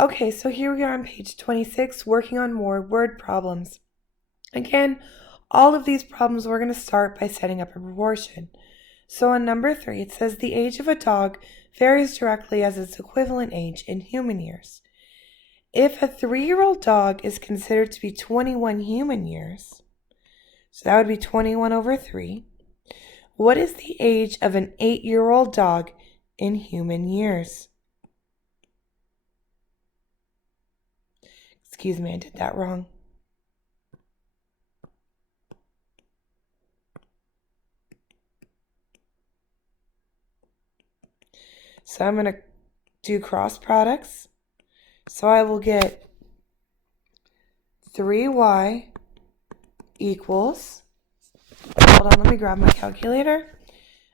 Okay, so here we are on page 26, working on more word problems. Again, all of these problems we're going to start by setting up a proportion. So on number 3, it says the age of a dog varies directly as its equivalent age in human years. If a 3-year-old dog is considered to be 21 human years, so that would be 21 over 3, what is the age of an 8-year-old dog in human years? Excuse me, I did that wrong. So I'm going to do cross products. So I will get 3y equals, hold on, let me grab my calculator.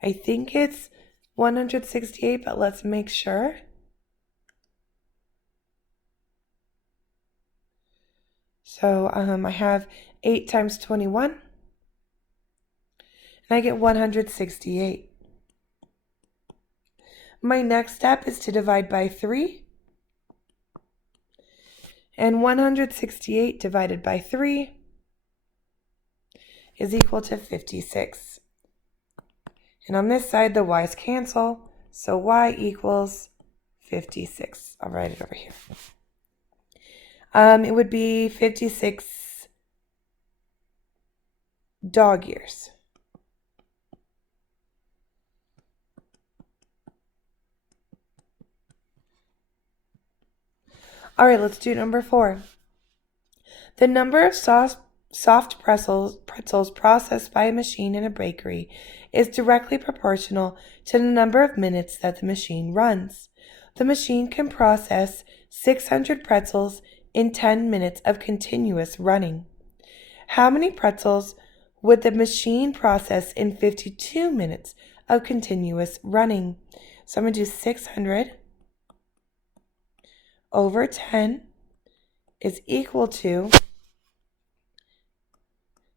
I think it's 168, but let's make sure. So I have 8 times 21, and I get 168. My next step is to divide by 3. And 168 divided by 3 is equal to 56. And on this side, the y's cancel, so y equals 56. I'll write it over here. It would be 56 dog years. All right, let's do number 4. The number of soft pretzels processed by a machine in a bakery is directly proportional to the number of minutes that the machine runs. The machine can process 600 pretzels in 10 minutes of continuous running. How many pretzels would the machine process in 52 minutes of continuous running? So I'm going to do 600 over 10 is equal to,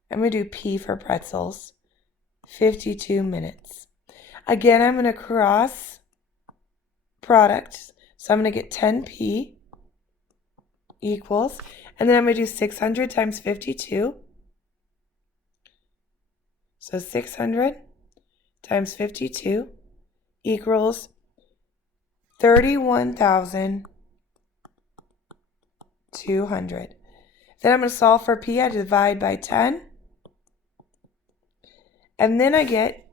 I'm going to do P for pretzels, 52 minutes. Again, I'm going to cross products. So I'm going to get 10P equals, and then I'm going to do 600 times 52. So 600 times 52 equals 31,200. Then I'm going to solve for P. I divide by 10. And then I get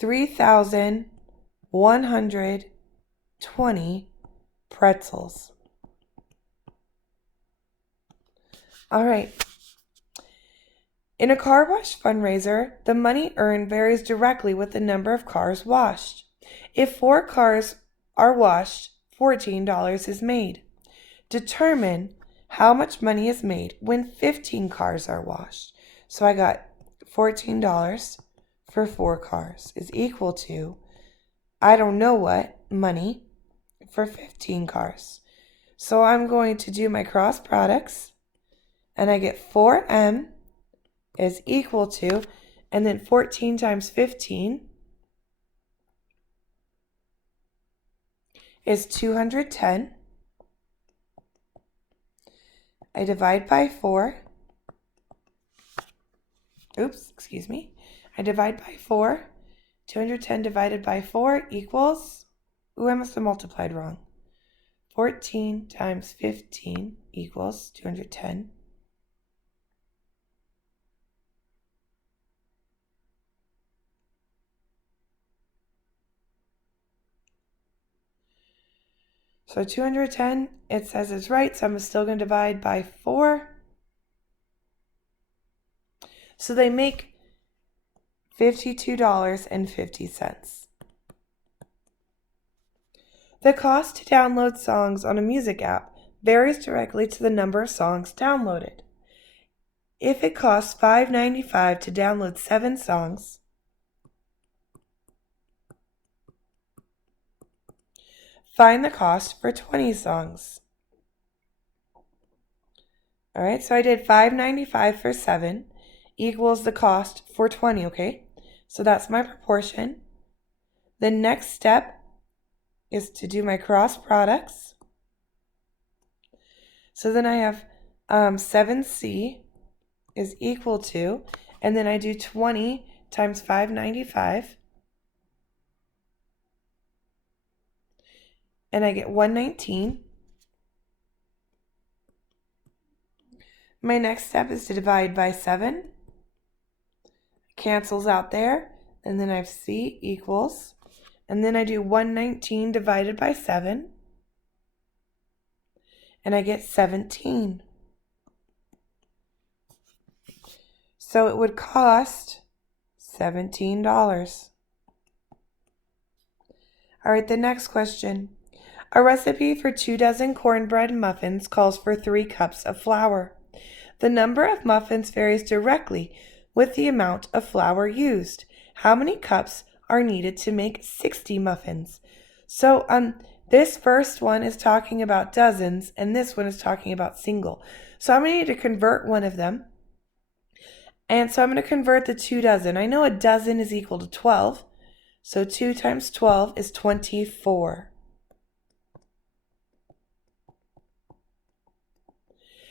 3,120 pretzels. All right. In a car wash fundraiser, the money earned varies directly with the number of cars washed. If 4 cars are washed, $14 is made. Determine how much money is made when 15 cars are washed. So I got $14 for 4 cars is equal to, I don't know what, money for 15 cars. So I'm going to do my cross products, and I get 4m is equal to, and then 14 times 15 is 210. I divide by 4. Oops, excuse me. I divide by 4. 210 divided by 4 equals, I must have multiplied wrong. 14 times 15 equals 210. So 210, it says it's right, so I'm still going to divide by 4. So they make $52.50. The cost to download songs on a music app varies directly to the number of songs downloaded. If it costs $5.95 to download 7 songs, find the cost for 20 songs. All right, so I did $5.95 for 7 equals the cost for 20, okay? So that's my proportion. The next step is to do my cross products. So then I have 7C is equal to, and then I do 20 times 595, and I get 119. My next step is to divide by 7. Cancels out there, and then I have C equals, and then I do 119 divided by 7, and I get 17. So it would cost $17. All right, the next question. A recipe for 2 dozen cornbread muffins calls for 3 cups of flour. The number of muffins varies directly with the amount of flour used. How many cups are needed to make 60 muffins? So this first one is talking about dozens, and this one is talking about single. So I'm going to need to convert one of them. And so I'm going to convert the 2 dozen. I know a dozen is equal to 12. So 2 times 12 is 24.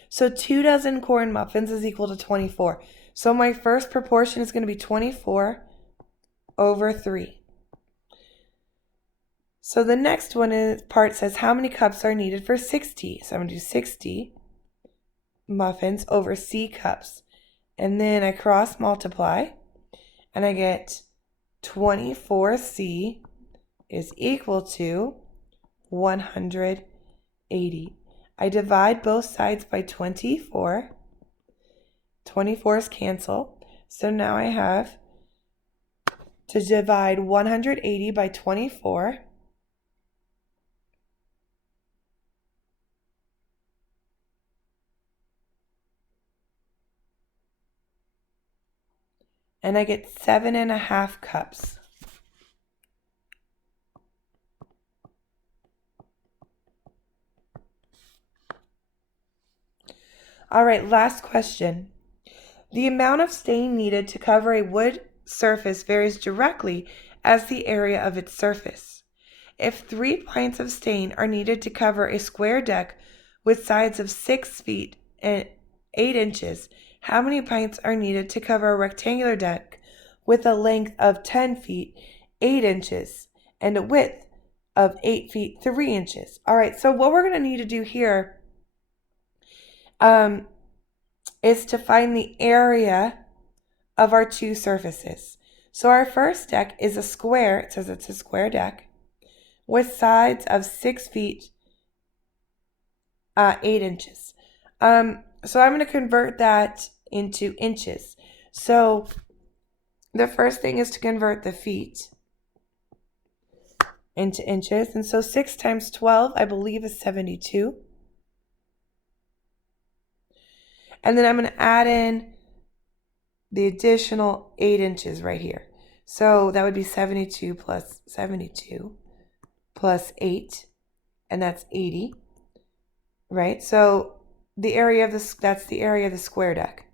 So 2 dozen corn muffins is equal to 24. So my first proportion is going to be 24 over 3. So the next part says how many cups are needed for 60. So I'm going to do 60 muffins over C cups. And then I cross multiply, and I get 24C is equal to 180. I divide both sides by 24. 24's cancel. So now I have to divide 180 by 24. And I get 7.5 cups. All right, last question. The amount of stain needed to cover a wood surface varies directly as the area of its surface. If 3 pints of stain are needed to cover a square deck with sides of 6 feet and 8 inches, how many pints are needed to cover a rectangular deck with a length of 10 feet, 8 inches, and a width of 8 feet, 3 inches? All right, so what we're going to need to do here is to find the area of our 2 surfaces. So our first deck is a square. It says it's a square deck with sides of 6 feet, 8 inches. So I'm going to convert that into inches. So the first thing is to convert the feet into inches. And so 6 times 12, I believe, is 72. And then I'm going to add in the additional 8 inches right here. So that would be 72 plus 72 plus 8, and that's 80, right? So the area of that's the area of the square deck.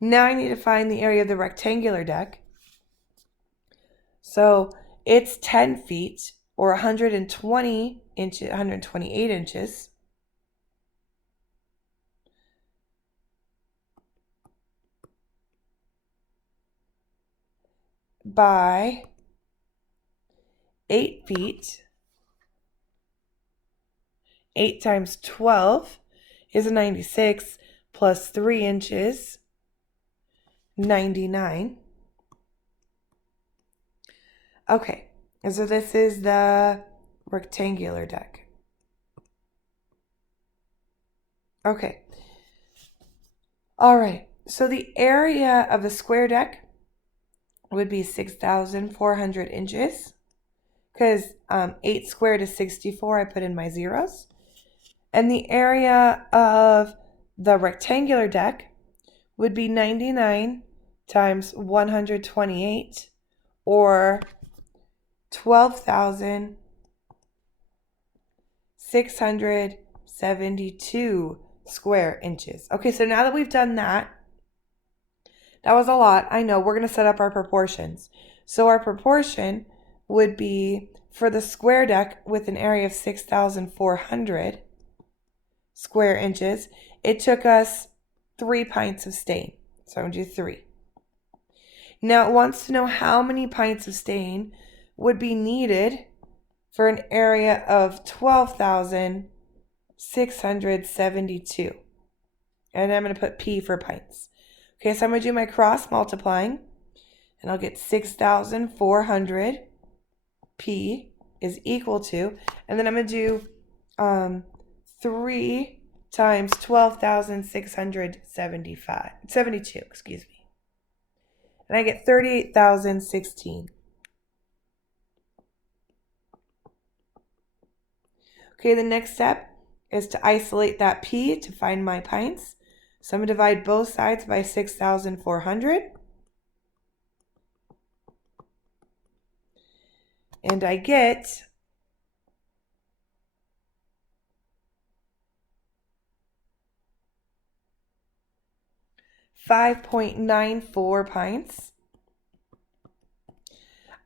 Now I need to find the area of the rectangular deck. So it's 10 feet or 120 inches, 128 inches. By 8 feet. 8 times 12 is 96 plus 3 inches, 99. Okay, and so this is the rectangular deck. Okay. All right, so the area of the square deck would be 6,400 inches, because 8 squared is 64. I put in my zeros. And the area of the rectangular deck would be 99 times 128, or 12,672 square inches. Okay, so now that we've done that, that was a lot. I know. We're going to set up our proportions. So our proportion would be for the square deck with an area of 6,400 square inches, it took us 3 pints of stain. So I'm going to do 3. Now it wants to know how many pints of stain would be needed for an area of 12,672. And I'm going to put P for pints. Okay, so I'm going to do my cross multiplying, and I'll get 6,400 P is equal to, and then I'm going to do 3 times 12,672, excuse me. And I get 38,016. Okay, the next step is to isolate that P to find my pints. So I'm going to divide both sides by 6,400. And I get 5.94 pints.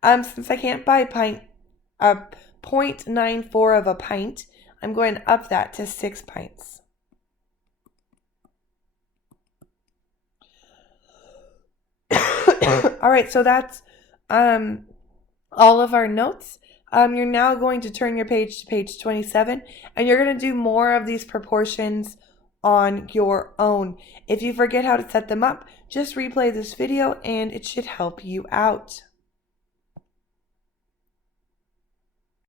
Since I can't buy 0.94 of a pint, I'm going to up that to 6 pints. All right, so that's all of our notes. You're now going to turn your page to page 27, and you're going to do more of these proportions on your own. If you forget how to set them up, just replay this video and it should help you out.